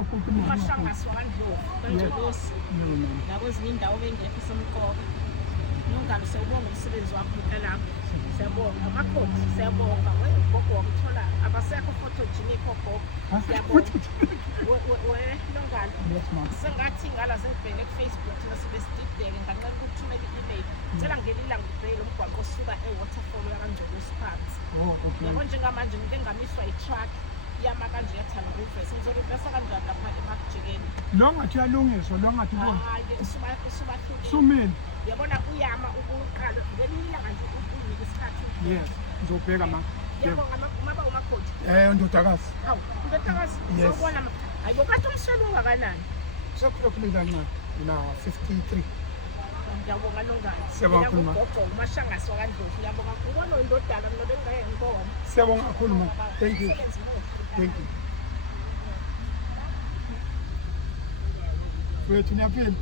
kakhulu mama. Mashangaswa kaNdlovu, kaNjolosi, nakwezinye indawo bengekho semqoka. Nongalo siyabonga umsebenzi wakho lapho. Siyabonga amakhosi, siyabonga wegogo wakuthola abasekho photogenic ogogo. Siyabonga. Nongalo. Yes ma'am. Sengathi ngala sengibheke ku-Facebook thina sibesidideke ngancela ukuthumela i-email. Ngicela ngelila ngibheke umgwaqo osuka e-Waterfall yakanjolosi phansi. Oh okay. Yabo njengamanje ngike ngamiswa i-truck yama kanje yathanda ukuvesa. Ngizorivesa kanjani lapha emakujikeni? Lo ngathi uyalungiswa, lo ngathi bona. Hayi, usubahlukile. Sumini. Yabona uyama ukuqala ngelinye ilanga nje ukunike isikhathi. Yes. Ngizobheka ma. Yabo ngama umakhoji. Ndodakazi. Hawu, ndodakazi. Sawubona ma. Hayibo kade umswelo ungakanani? Sekhulukhulu kancane. Na 53. Ngiyabonga Nongalo. Siyabonga kakhulu ma. Gogo umashangaswa kaNdlovu. Ngiyabonga ukubona indodana mina bengeke ngibone. Siyabonga kakhulu ma. Thank you. Thank you. Wethu niyaphila.